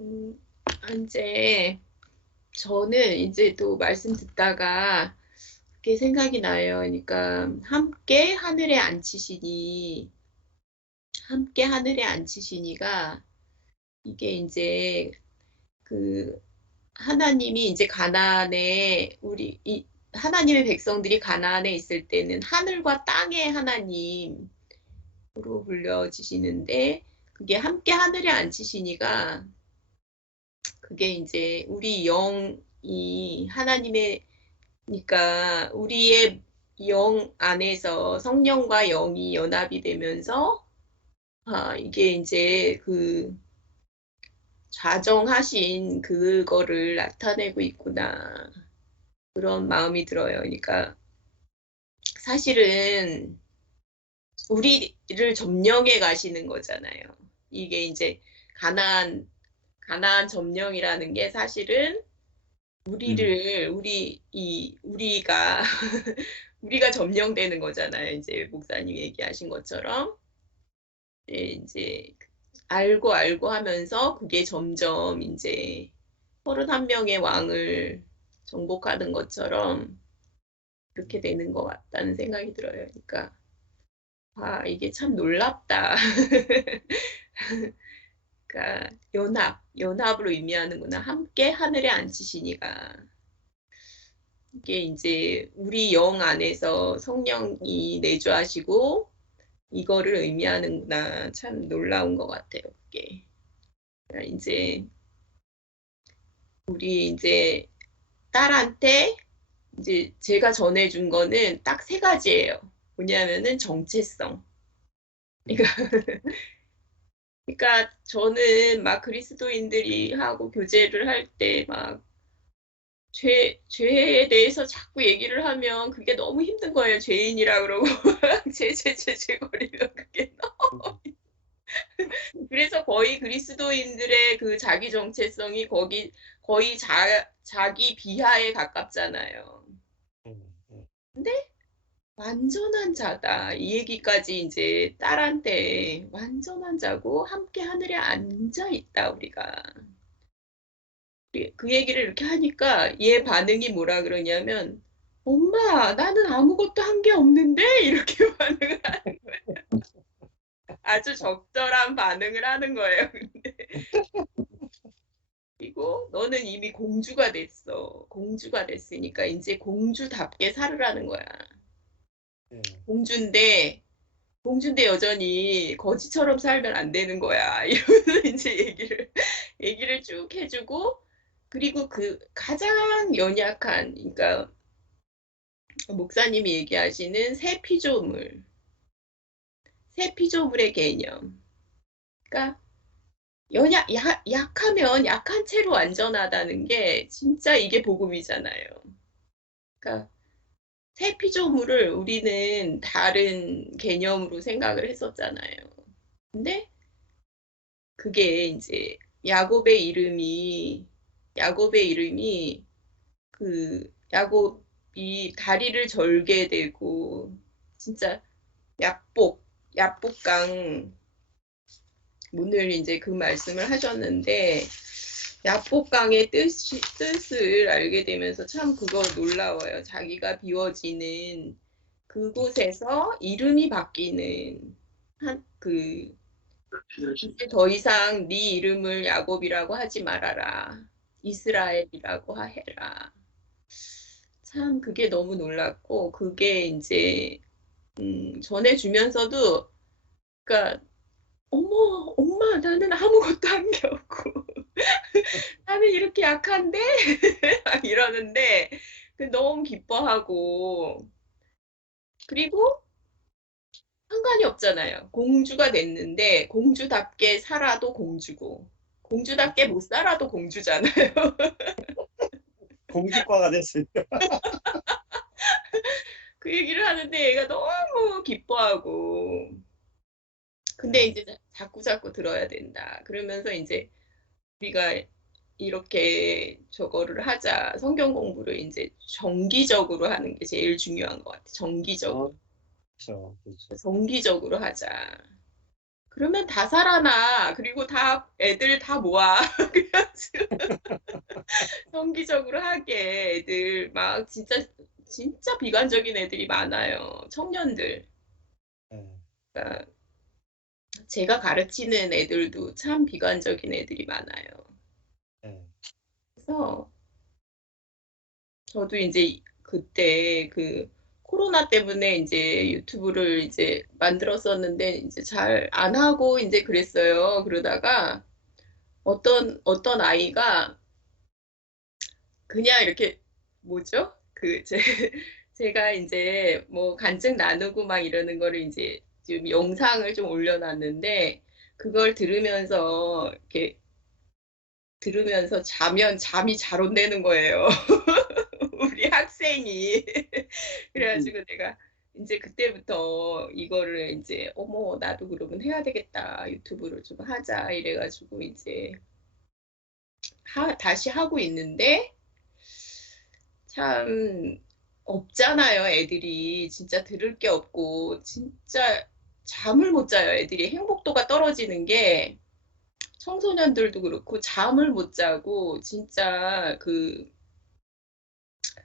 음, 이제 저는 이제 또 말씀 듣다가 그게 생각이 나요. 그러니까 함께 하늘에 앉히시니가 이게 이제 그 하나님이 이제 가나안에 하나님의 백성들이 가나안에 있을 때는 하늘과 땅의 하나님으로 불려지시는데 그게 함께 하늘에 앉히시니가 그게 이제 우리 영이 하나님의 그러니까 우리의 영 안에서 성령과 영이 연합이 되면서 이게 이제 그 좌정하신 그거를 나타내고 있구나. 그런 마음이 들어요. 그러니까 사실은 우리를 점령해 가시는 거잖아요. 이게 이제 가나안 점령이라는 게 사실은 우리가 우리가 점령되는 거잖아요. 이제 목사님 얘기하신 것처럼 이제 알고 하면서 그게 점점 이제 31명의 왕을 정복하는 것처럼 그렇게 되는 것 같다는 생각이 들어요. 그러니까 이게 참 놀랍다. 그러니까 연합으로 의미하는구나. 함께 하늘에 앉히시니가. 이게 이제 우리 영 안에서 성령이 내주하시고 이거를 의미하는구나. 참 놀라운 것 같아요. 그게. 그러니까 이제 우리 이제 딸한테 이제 제가 전해준 거는 딱 세 가지예요. 뭐냐면은 정체성. 그러니까, 그러니까 저는 막 그리스도인들이 하고 교제를 할 때 막 죄에 대해서 자꾸 얘기를 하면 그게 너무 힘든 거예요. 죄인이라 그러고 죄 거리면 그게 너무. 그래서 거의 그리스도인들의 그 자기 정체성이 거의 자기 비하에 가깝잖아요. 근데 완전한 자다. 이 얘기까지 이제 딸한테 완전한 자고 함께 하늘에 앉아 있다, 우리가. 그 얘기를 이렇게 하니까 얘 반응이 뭐라 그러냐면 엄마, 나는 아무것도 한 게 없는데? 이렇게 반응을 하는 거예요. 아주 적절한 반응을 하는 거예요. 그리고 너는 이미 공주가 됐어. 공주가 됐으니까 이제 공주답게 살으라는 거야. 공주인데 공주인데 여전히 거지처럼 살면 안 되는 거야. 이러면서 이제 얘기를 쭉 해주고, 그리고 그 가장 연약한, 그러니까 목사님이 얘기하시는 새 피조물의 개념. 그러니까 약하면 약한 채로 안전하다는 게 진짜 이게 복음이잖아요. 그러니까 새 피조물을 우리는 다른 개념으로 생각을 했었잖아요. 근데 그게 이제 야곱의 이름이 야곱이 다리를 절게 되고 진짜 야복강 오늘 이제 그 말씀을 하셨는데 야복강의 뜻을 알게 되면서 참 그거 놀라워요. 자기가 비워지는 그곳에서 이름이 바뀌는 이제 더 이상 네 이름을 야곱이라고 하지 말아라. 이스라엘이라고 해라. 참 그게 너무 놀랐고 그게 이제 전해주면서도 그러니까 어머 엄마 나는 아무것도 한 게 없고 나는 이렇게 약한데 이러는데 너무 기뻐하고 그리고 상관이 없잖아요. 공주가 됐는데 공주답게 살아도 공주고 공주답게 못 살아도 공주잖아요. 공주과가 됐어요. 그 얘기를 하는데 얘가 너무 기뻐하고 근데 이제 자꾸 들어야 된다. 그러면서 이제 우리가 이렇게 저거를 하자. 성경 공부를 이제 정기적으로 하는 게 제일 중요한 것 같아. 정기적으로. 그렇죠. 정기적으로 하자. 그러면 다 살아나. 그리고 다 애들 다 모아. 정기적으로 하게 애들 막 진짜 비관적인 애들이 많아요. 청년들. 예. 그러니까 제가 가르치는 애들도 참 비관적인 애들이 많아요. 예. 그래서 저도 인제 그때 그 코로나 때문에 인제 유튜브를 이제 만들었었는데 인제 잘 안 하고 인제 그랬어요. 그러다가 어떤 아이가 그냥 이렇게 뭐죠? 제가 인제 뭐 간증 나누고 막 이러는 거를 인제 지금 영상을 좀 올려 놨는데 그걸 들으면서 자면 잠이 잘 온다는 거예요. 우리 학생이. 그래 가지고 내가 인제 그때부터 이거를 인제 '어머 나도 그러면 해야 되겠다. 유튜브를 좀 하자.' 이래 가지고 이제 다시 하고 있는데 참 없잖아요, 애들이. 진짜 들을 게 없고 진짜 잠을 못 자요, 애들이. 행복도가 떨어지는 게 청소년들도 그렇고 잠을 못 자고 진짜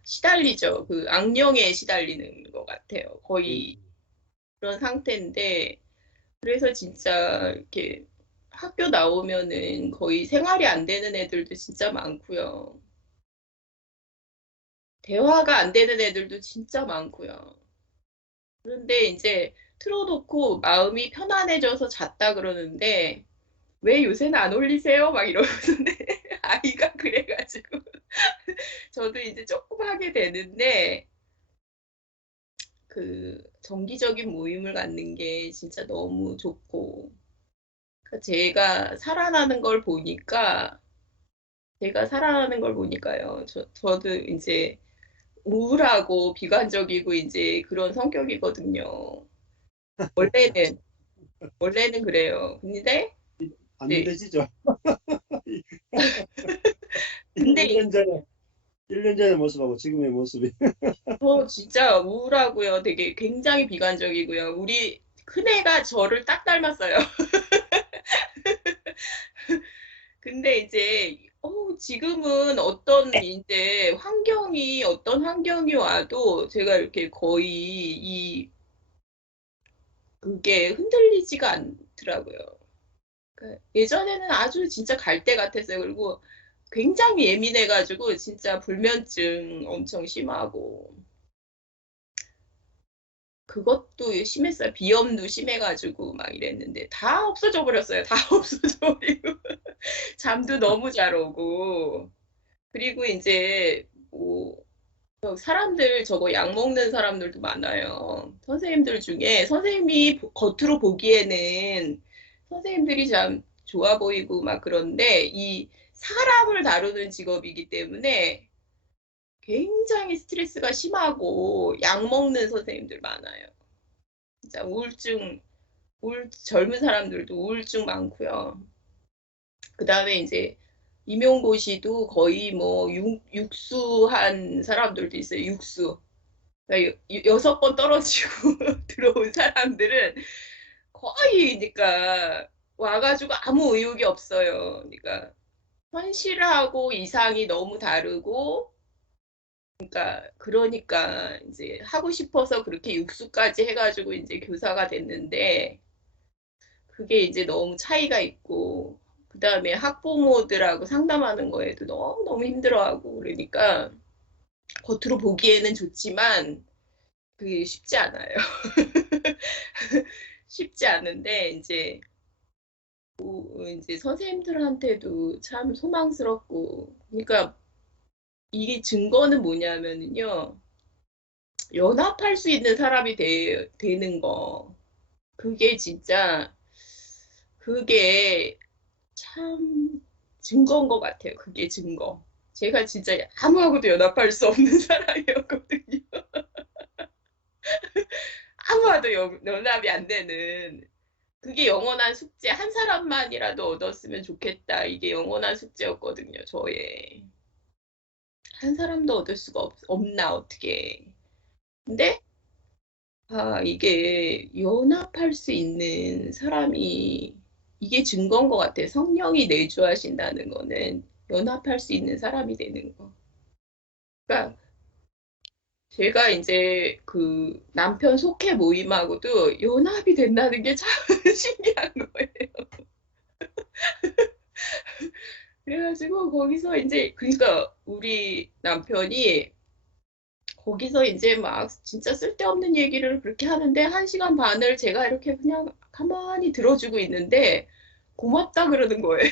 시달리죠. 악령에 시달리는 것 같아요. 거의 음. 그런 상태인데 그래서 진짜 이렇게 학교 나오면은 거의 생활이 안 되는 애들도 진짜 많고요. 대화가 안 되는 애들도 진짜 많고요. 그런데 인제 틀어 놓고 마음이 편안해져서 잤다 그러는데 "왜 요새는 안 올리세요?" 막 이러는데 아이가 그래 가지고 저도 이제 쪼끔 하게 되는데 정기적인 모임을 갖는 게 진짜 너무 좋고 제가 살아나는 걸 보니까 살아나는 걸 보니까요. 저도 인제 우울하고 비관적이고 인제 그런 성격이거든요. 원래는, 원래는 그래요. 안 네. 믿어지죠? 근데 1년 전의 모습하고 지금의 모습이. 저 진짜 우울하고요. 되게 굉장히 비관적이고요. 우리 큰애가 저를 딱 닮았어요. 근데 이제 지금은 어떤 환경이 와도 제가 이렇게 거의 그게 흔들리지가 않더라고요. 예전에는 아주 진짜 갈대 같았어요. 그리고 굉장히 예민해 가지고 진짜 불면증 엄청 심하고 그것도 심했어요. 비염도 심해 가지고 막 이랬는데 다 없어져 버렸어요. 다 없어져 버리고 잠도 너무 잘 오고 그리고 인제 뭐 저거 약 먹는 사람들도 많아요. 선생님들 중에 선생님이 겉으로 보기에는 선생님들이 참 좋아 보이고 막 그런데 이 사람을 다루는 직업이기 때문에 굉장히 스트레스가 심하고 약 먹는 선생님들 많아요. 진짜 젊은 사람들도 우울증 많고요. 그다음에 인제 임용고시도 거의 뭐 육수한 사람들도 있어요, 육수. 그러니까 6번 떨어지고 들어온 사람들은 거의 그러니까 와 가지고 아무 의욕이 없어요. 그러니까 현실하고 이상이 너무 다르고 그러니까 인제 하고 싶어서 그렇게 육수까지 해 가지고 인제 교사가 됐는데 그게 이제 너무 차이가 있고 그다음에 학부모들하고 상담하는 거에도 너무너무 힘들어하고 그러니까 겉으로 보기에는 좋지만 그게 쉽지 않아요. 쉽지 않은데 인제 선생님들한테도 참 소망스럽고 그러니까 이게 증거는 뭐냐면은요. 연합할 수 있는 사람이 되는 거. 그게 진짜 그게 참 증거인 것 같아요. 그게 증거. 제가 진짜 아무하고도 연합할 수 없는 사람이었거든요. 아무와도 연합이 안 되는. 그게 영원한 숙제. '한 사람만이라도 얻었으면 좋겠다.' 이게 영원한 숙제였거든요, 저의. 한 사람도 얻을 수가 없나 어떻게. 근데 이게 연합할 수 있는 사람이 이게 증거인 것 같아요. 성령이 내주하신다는 거는 연합할 수 있는 사람이 되는 거. 그러니까 제가 이제 그 남편 속회 모임하고도 연합이 된다는 게 참 신기한 거예요. 그래가지고 거기서 이제 그러니까 우리 남편이 거기서 이제 막 진짜 쓸데없는 얘기를 그렇게 하는데 1시간 반을 제가 이렇게 그냥 가만히 들어주고 있는데 고맙다 그러는 거예요.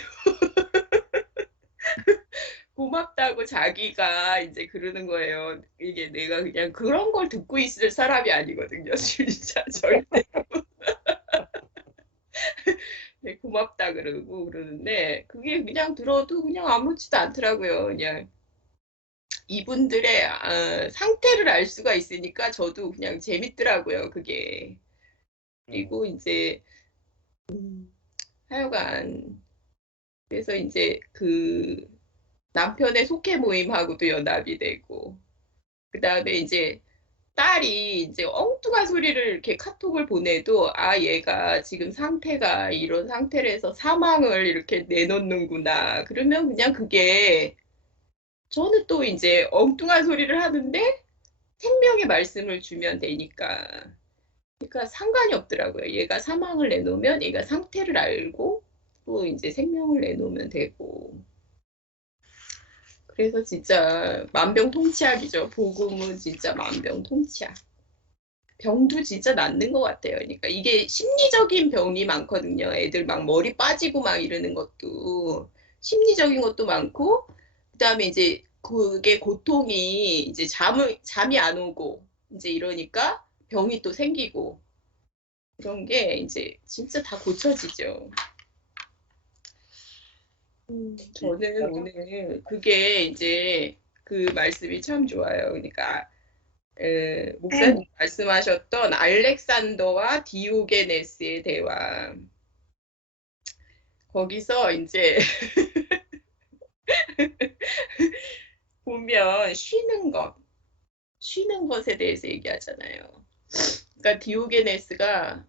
고맙다고 자기가 이제 그러는 거예요. 이게 내가 그냥 그런 걸 듣고 있을 사람이 아니거든요. 진짜 절대. 네, 고맙다 그러고 그러는데 그게 그냥 들어도 그냥 아무렇지도 않더라고요. 그냥 이분들의 상태를 알 수가 있으니까 저도 그냥 재밌더라고요. 그게. 네. 그리고 이제 하여간 그래서 이제 그 남편의 속해 모임하고도 연합이 되고 그다음에 이제 딸이 이제 엉뚱한 소리를 이렇게 카톡을 보내도 아 얘가 지금 상태가 이런 상태라서 사망을 이렇게 내놓는구나. 그러면 그냥 그게 저는 또 이제 엉뚱한 소리를 하는데 생명의 말씀을 주면 되니까. 그러니까 상관이 없더라고요. 얘가 사망을 내놓으면 얘가 상태를 알고 또 이제 생명을 내놓으면 되고. 그래서 진짜 만병통치약이죠. 복음은 진짜 만병통치약. 병도 진짜 낫는 것 같아요. 그러니까 이게 심리적인 병이 많거든요. 애들 막 머리 빠지고 막 이러는 것도 심리적인 것도 많고, 그다음에 이제 그게 고통이 이제 잠이 안 오고 이제 이러니까 병이 또 생기고 그런 게 이제 진짜 다 고쳐지죠. 저는 오늘 그게 이제 그 말씀이 참 좋아요. 그러니까 목사님 말씀하셨던 알렉산더와 디오게네스의 대화. 거기서 이제 보면 쉬는 것에 대해서 얘기하잖아요. 그러니까 디오게네스가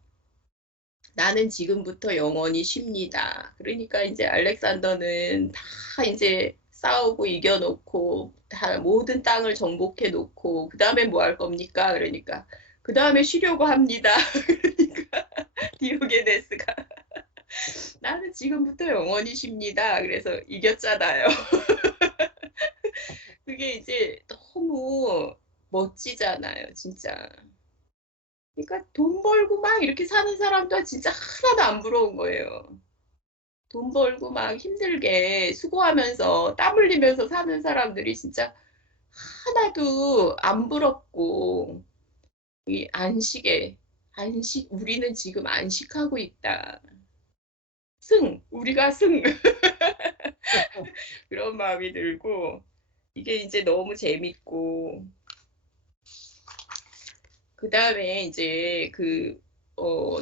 나는 지금부터 영원히 쉽니다. 그러니까 이제 알렉산더는 다 이제 싸우고 이겨놓고 다 모든 땅을 정복해 놓고 그 다음에 뭐 할 겁니까? 그러니까 그 다음에 쉬려고 합니다. 그러니까 디오게네스가 나는 지금부터 영원히 쉽니다. 그래서 이겼잖아요. 그게 이제 너무 멋지잖아요, 진짜. 그러니까 돈 벌고 막 이렇게 사는 사람도 진짜 하나도 안 부러운 거예요. 돈 벌고 막 힘들게 수고하면서 땀 흘리면서 사는 사람들이 진짜 하나도 안 부럽고 이 우리는 지금 안식하고 있다. 우리가 승 그런 마음이 들고 이게 이제 너무 재밌고 그 다음에 이제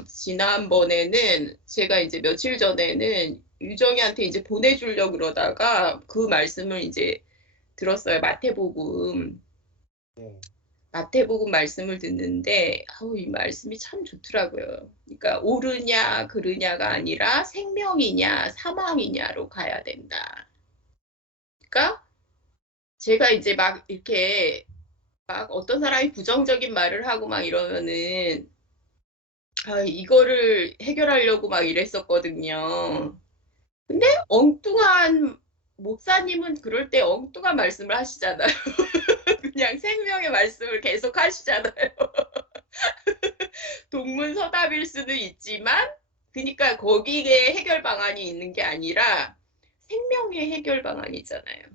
지난번에는 제가 이제 며칠 전에는 유정이한테 이제 보내주려고 그러다가 그 말씀을 이제 들었어요. 마태복음. 네. 마태복음 말씀을 듣는데, 이 말씀이 참 좋더라고요. 그러니까 옳으냐, 그르냐가 아니라 생명이냐, 사망이냐로 가야 된다. 그러니까 제가 이제 막 이렇게 막 어떤 사람이 부정적인 말을 하고 막 이러면은 이거를 해결하려고 막 이랬었거든요. 근데 엉뚱한 목사님은 그럴 때 엉뚱한 말씀을 하시잖아요. 그냥 생명의 말씀을 계속 하시잖아요. 동문서답일 수도 있지만, 그러니까 거기에 해결 방안이 있는 게 아니라 생명의 해결 방안이잖아요.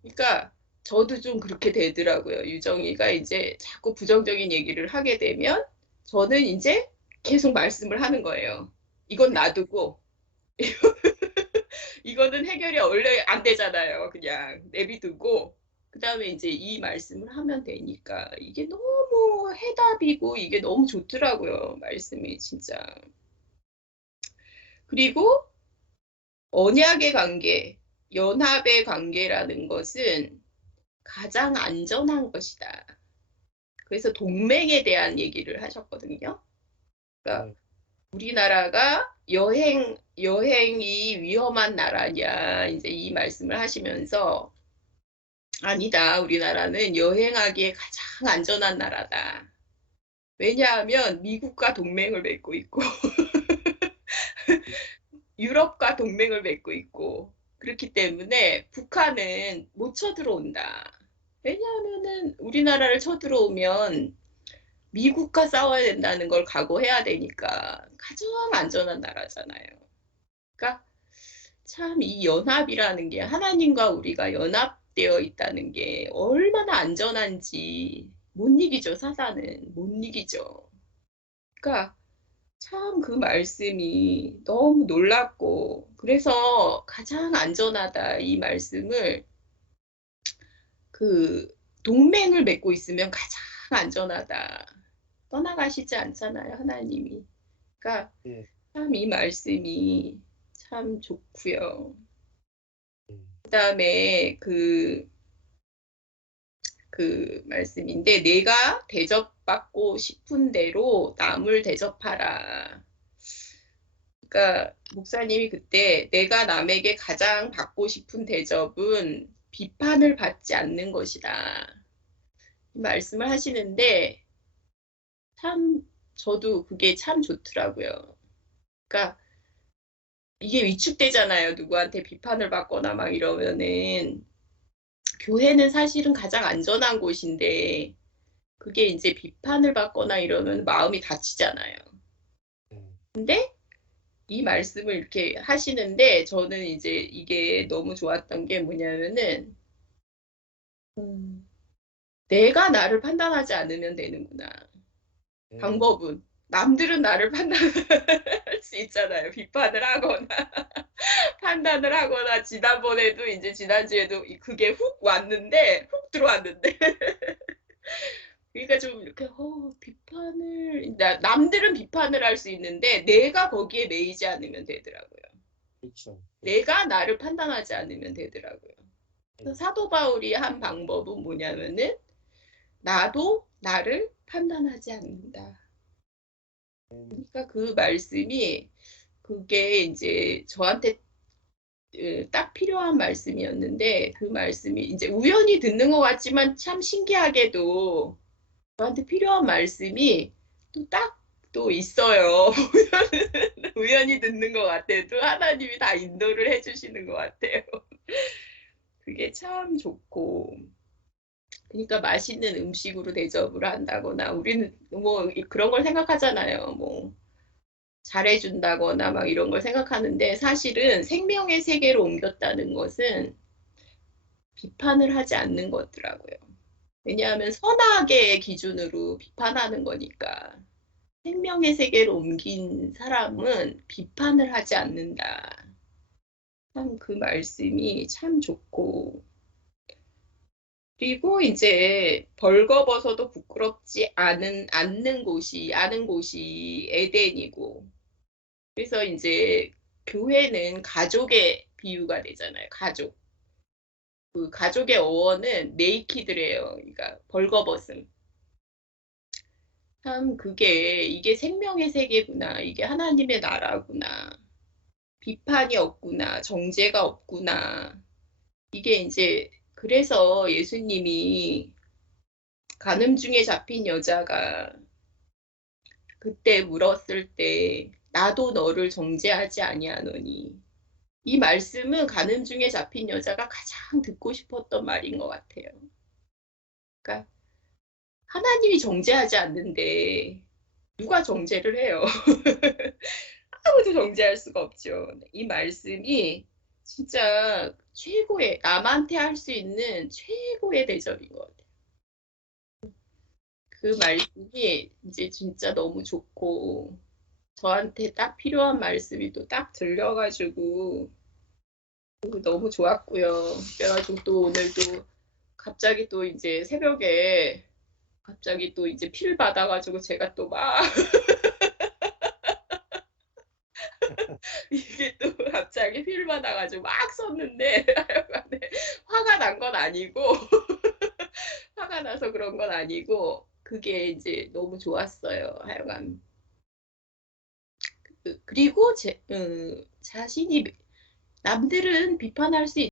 그러니까 저도 좀 그렇게 되더라고요. 유정이가 이제 자꾸 부정적인 얘기를 하게 되면 저는 이제 계속 말씀을 하는 거예요. 이건 놔두고 이거는 해결이 원래 안 되잖아요. 그냥 내비두고 그다음에 이제 이 말씀을 하면 되니까 이게 너무 해답이고 이게 너무 좋더라고요. 말씀이 진짜. 그리고 언약의 관계, 연합의 관계라는 것은 가장 안전한 것이다. 그래서 동맹에 대한 얘기를 하셨거든요. 그러니까 네. 우리나라가 여행이 위험한 나라냐, 이제 이 말씀을 하시면서 아니다. 우리나라는 여행하기에 가장 안전한 나라다. 왜냐하면 미국과 동맹을 맺고 있고 유럽과 동맹을 맺고 있고 그렇기 때문에 북한은 못 쳐들어온다. 왜냐하면은 우리나라를 쳐들어오면 미국과 싸워야 된다는 걸 각오해야 되니까 가장 안전한 나라잖아요. 그러니까 참 이 연합이라는 게 하나님과 우리가 연합되어 있다는 게 얼마나 안전한지 못 이기죠. 사단은 못 이기죠. 그러니까 참 그 말씀이 너무 놀랍고 그래서 가장 안전하다 이 말씀을 그 동맹을 맺고 있으면 가장 안전하다. 떠나가시지 않잖아요, 하나님이. 그러니까 예, 참 이 말씀이 참 좋고요. 예, 그다음에 그 말씀인데 내가 대접받고 싶은 대로 남을 대접하라. 그러니까 목사님이 그때 내가 남에게 가장 받고 싶은 대접은 비판을 받지 않는 것이다. 이 말씀을 하시는데 참 저도 그게 참 좋더라고요. 그러니까 이게 위축되잖아요. 누구한테 비판을 받거나 막 이러면은 교회는 사실은 가장 안전한 곳인데 그게 이제 비판을 받거나 이러면 마음이 다치잖아요. 예, 근데 이 말씀을 이렇게 하시는데 저는 이제 이게 너무 좋았던 게 뭐냐면은 음, 내가 나를 판단하지 않으면 되는구나. 예, 방법은 남들은 나를 판단할 수 있잖아요. 비판을 하거나 판단을 하거나 지난번에도 이제 지난주에도 그게 훅 왔는데 훅 들어왔는데 그러니까 좀 이렇게 비판을 남들은 비판을 할 수 있는데 내가 거기에 매이지 않으면 되더라고요. 그렇죠. 예, 내가 나를 판단하지 않으면 되더라고요. 예, 그래서 사도 바울이 한 방법은 뭐냐면은 나도 나를 판단하지 않는다. 그러니까 그 말씀이 그게 이제 저한테 딱 필요한 말씀이었는데 그 말씀이 이제 우연히 듣는 것 같지만 참 신기하게도 저한테 필요한 말씀이 또 딱 또 있어요. 우연히 듣는 것 같아도 하나님이 다 인도를 해주시는 것 같아요. 그게 참 좋고. 그러니까 맛있는 음식으로 대접을 한다거나 우리는 뭐 그런 걸 생각하잖아요. 뭐 잘해준다거나 막 이런 걸 생각하는데 사실은 생명의 세계로 옮겼다는 것은 비판을 하지 않는 거더라고요. 왜냐하면 선악의 기준으로 비판하는 거니까. 생명의 세계로 옮긴 사람은 비판을 하지 않는다. 참 그 말씀이 참 좋고. 그리고 이제 벌거벗어도 부끄럽지 않는 곳이 에덴이고. 그래서 이제 교회는 가족의 비유가 되잖아요. 가족. 그 가족의 어원은 네이키드래요. 그러니까 벌거벗음. 참 그게 이게 생명의 세계구나. 이게 하나님의 나라구나. 비판이 없구나. 정죄가 없구나. 이게 이제 그래서 예수님이 간음 중에 잡힌 여자가 그때 물었을 때 나도 너를 정죄하지 아니하노니 이 말씀은 간음 중에 잡힌 여자가 가장 듣고 싶었던 말인 것 같아요. 그러니까 하나님이 정죄하지 않는데 누가 정죄를 해요? 아무도 정죄할 수가 없죠. 이 말씀이 진짜 최고의 남한테 할 수 있는 최고의 대접인 것 같아요. 그 말씀이 이제 진짜 너무 좋고 저한테 딱 필요한 말씀이 또 딱 들려가지고 너무 좋았고요. 그래가지고 또 오늘도 갑자기 또 이제 새벽에 갑자기 또 이제 피를 받아가지고 제가 또 막 이게 또 갑자기 피를 받아가지고 막 썼는데 하여간에 화가 난 건 아니고 화가 나서 그런 건 아니고 그게 이제 너무 좋았어요. 하여간 그리고 자신이 남들은 비판할 수